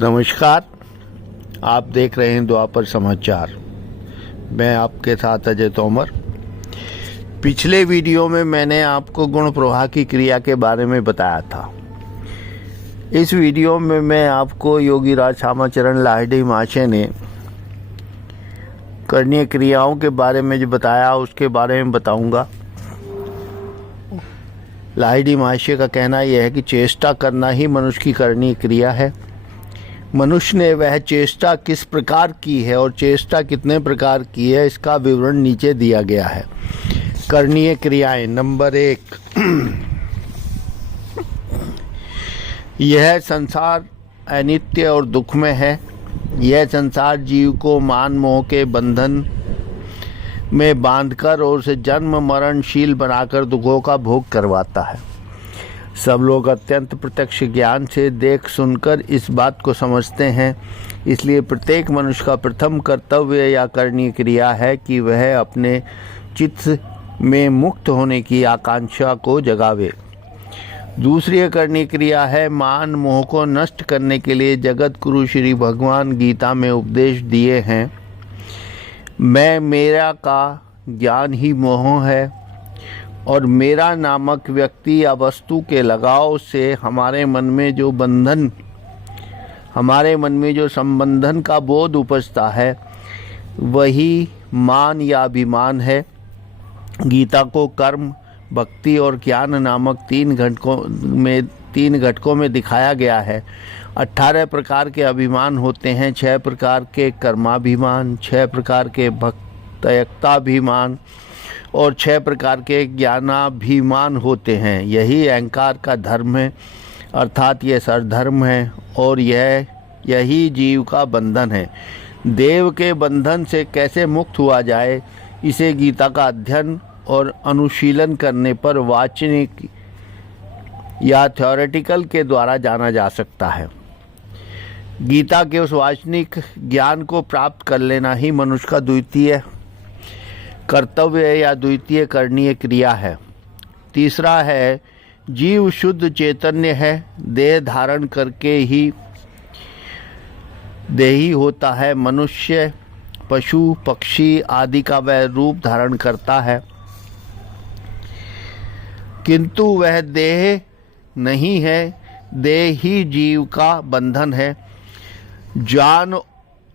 नमस्कार, आप देख रहे हैं द्वापर समाचार। मैं आपके साथ अजय तोमर। पिछले वीडियो में मैंने आपको गुण प्रवाह की क्रिया के बारे में बताया था। इस वीडियो में मैं आपको योगीराज श्यामाचरण लाहिड़ी महाशय ने करणीय क्रियाओं के बारे में जो बताया उसके बारे में बताऊंगा। लाहिड़ी महाशय का कहना यह है कि चेष्टा करना ही मनुष्य की करणीय क्रिया है। मनुष्य ने वह चेष्टा किस प्रकार की है और चेष्टा कितने प्रकार की है, इसका विवरण नीचे दिया गया है। करणीय क्रियाएं। नंबर 1, यह संसार अनित्य और दुखमय है। यह संसार जीव को मान मोह के बंधन में बांधकर और उसे जन्म मरणशील बनाकर दुखों का भोग करवाता है। सब लोग अत्यंत प्रत्यक्ष ज्ञान से देख सुनकर इस बात को समझते हैं। इसलिए प्रत्येक मनुष्य का प्रथम कर्तव्य या करणीय क्रिया है कि वह अपने चित्त में मुक्त होने की आकांक्षा को जगावे। दूसरी करणीय क्रिया है मान मोह को नष्ट करने के लिए जगत गुरु श्री भगवान गीता में उपदेश दिए हैं। मैं मेरा का ज्ञान ही मोह है और मेरा नामक व्यक्ति या वस्तु के लगाव से हमारे मन में जो संबंधन का बोध उपजता है वही मान या अभिमान है। गीता को कर्म, भक्ति और ज्ञान नामक तीन घटकों में दिखाया गया है। 18 प्रकार के अभिमान होते हैं। 6 प्रकार के कर्माभिमान, 6 प्रकार के भक्तयक्ताभिमान और 6 प्रकार के ज्ञानाभिमान होते हैं। यही अहंकार का धर्म है, अर्थात यह सरधर्म है और यही जीव का बंधन है। देव के बंधन से कैसे मुक्त हुआ जाए, इसे गीता का अध्ययन और अनुशीलन करने पर वाचनिक या थ्योरेटिकल के द्वारा जाना जा सकता है। गीता के उस वाचनिक ज्ञान को प्राप्त कर लेना ही मनुष्य का द्वितीय कर्तव्य या द्वितीय करणीय क्रिया है। तीसरा है जीव शुद्ध चैतन्य है। देह धारण करके ही देही होता है। मनुष्य, पशु, पक्षी आदि का वह रूप धारण करता है, किंतु वह देह नहीं है। देह ही जीव का बंधन है। ज्ञान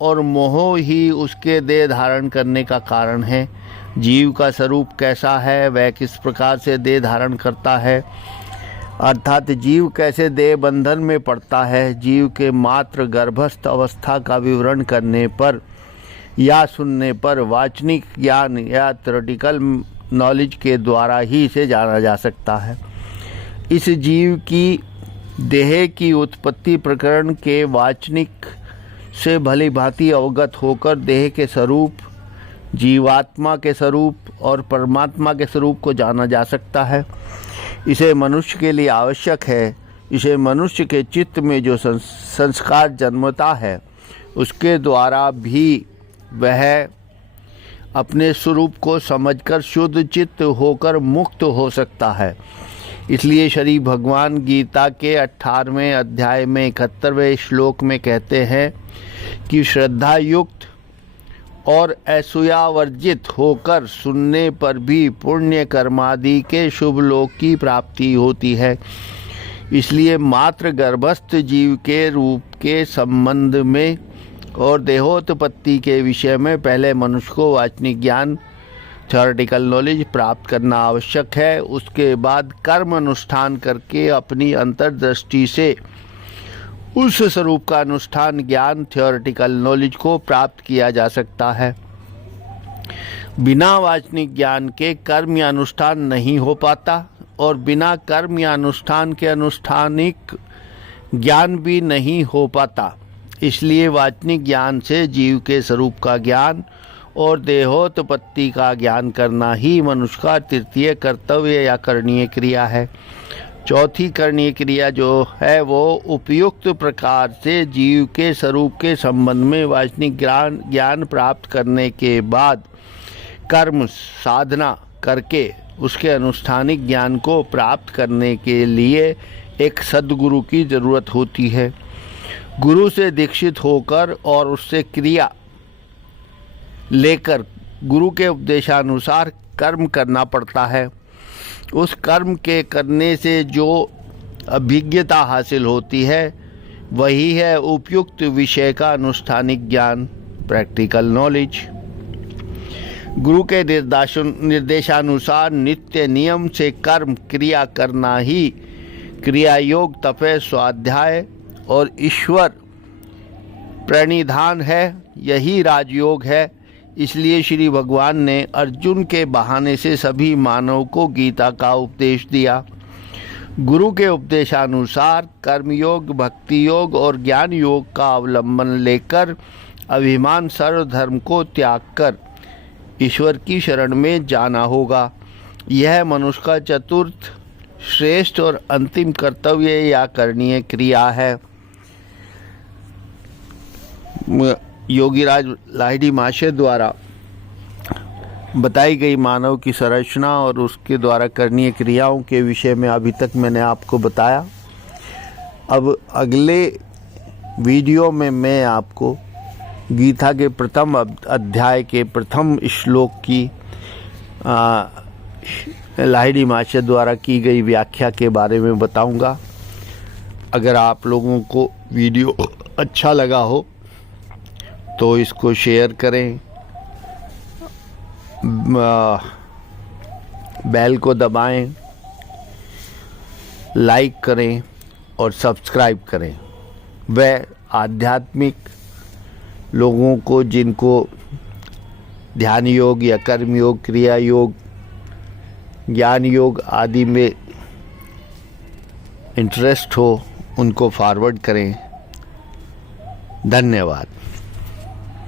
और मोह ही उसके देह धारण करने का कारण है। जीव का स्वरूप कैसा है, वह किस प्रकार से देह धारण करता है, अर्थात जीव कैसे देह बंधन में पड़ता है, जीव के मात्र गर्भस्थ अवस्था का विवरण करने पर या सुनने पर वाचनिक ज्ञान या थ्योरेटिकल नॉलेज के द्वारा ही इसे जाना जा सकता है। इस जीव की देह की उत्पत्ति प्रकरण के वाचनिक से भली भांति अवगत होकर देह के स्वरूप, जीवात्मा के स्वरूप और परमात्मा के स्वरूप को जाना जा सकता है। इसे मनुष्य के लिए आवश्यक है। इसे मनुष्य के चित्त में जो संस्कार जन्मता है उसके द्वारा भी वह अपने स्वरूप को समझकर शुद्ध चित्त होकर मुक्त हो सकता है। इसलिए श्री भगवान गीता के 18वें अध्याय में 71वें श्लोक में कहते हैं कि श्रद्धा युक्त और असूयावर्जित होकर सुनने पर भी पुण्य कर्मादि के शुभ लोक की प्राप्ति होती है। इसलिए मात्र गर्भस्थ जीव के रूप के संबंध में और देहोत्पत्ति के विषय में पहले मनुष्य को वाचनिक ज्ञान, थ्योरेटिकल नॉलेज प्राप्त करना आवश्यक है। उसके बाद कर्म अनुष्ठान करके अपनी अंतर्दृष्टि से उस स्वरूप का अनुष्ठान ज्ञान, थ्योरेटिकल नॉलेज को प्राप्त किया जा सकता है। बिना वाचनिक ज्ञान के कर्म या अनुष्ठान नहीं हो पाता और बिना कर्म या अनुष्ठान के अनुष्ठानिक ज्ञान भी नहीं हो पाता। इसलिए वाचनिक ज्ञान से जीव के स्वरूप का ज्ञान और देहोत्पत्ति का ज्ञान करना ही मनुष्य का तृतीय कर्तव्य या करणीय क्रिया है। चौथी करणीय क्रिया जो है वो उपयुक्त प्रकार से जीव के स्वरूप के संबंध में वाचनिक ज्ञान प्राप्त करने के बाद कर्म साधना करके उसके अनुष्ठानिक ज्ञान को प्राप्त करने के लिए एक सद्गुरु की ज़रूरत होती है। गुरु से दीक्षित होकर और उससे क्रिया लेकर गुरु के उपदेशानुसार कर्म करना पड़ता है। उस कर्म के करने से जो अभिज्ञता हासिल होती है वही है उपयुक्त विषय का अनुष्ठानिक ज्ञान, प्रैक्टिकल नॉलेज। गुरु के निर्देशानुसार नित्य नियम से कर्म क्रिया करना ही क्रिया योग, तपे, स्वाध्याय और ईश्वर प्रणिधान है, यही राजयोग है। इसलिए श्री भगवान ने अर्जुन के बहाने से सभी मानव को गीता का उपदेश दिया। गुरु के उपदेशानुसार कर्मयोग, भक्ति योग और ज्ञान योग का अवलंबन लेकर अभिमान सर्वधर्म को त्याग कर ईश्वर की शरण में जाना होगा। यह मनुष्य का चतुर्थ, श्रेष्ठ और अंतिम कर्तव्य या करणीय क्रिया है। योगीराज लाहिड़ी महाशय द्वारा बताई गई मानव की संरचना और उसके द्वारा करणीय क्रियाओं के विषय में अभी तक मैंने आपको बताया। अब अगले वीडियो में मैं आपको गीता के प्रथम अध्याय के प्रथम श्लोक की लाहिड़ी महाशय द्वारा की गई व्याख्या के बारे में बताऊंगा। अगर आप लोगों को वीडियो अच्छा लगा हो तो इसको शेयर करें, बेल को दबाएं, लाइक करें और सब्सक्राइब करें। वह आध्यात्मिक लोगों को जिनको ध्यान योग या कर्म योग, क्रिया योग, ज्ञान योग आदि में इंटरेस्ट हो उनको फॉरवर्ड करें। धन्यवाद।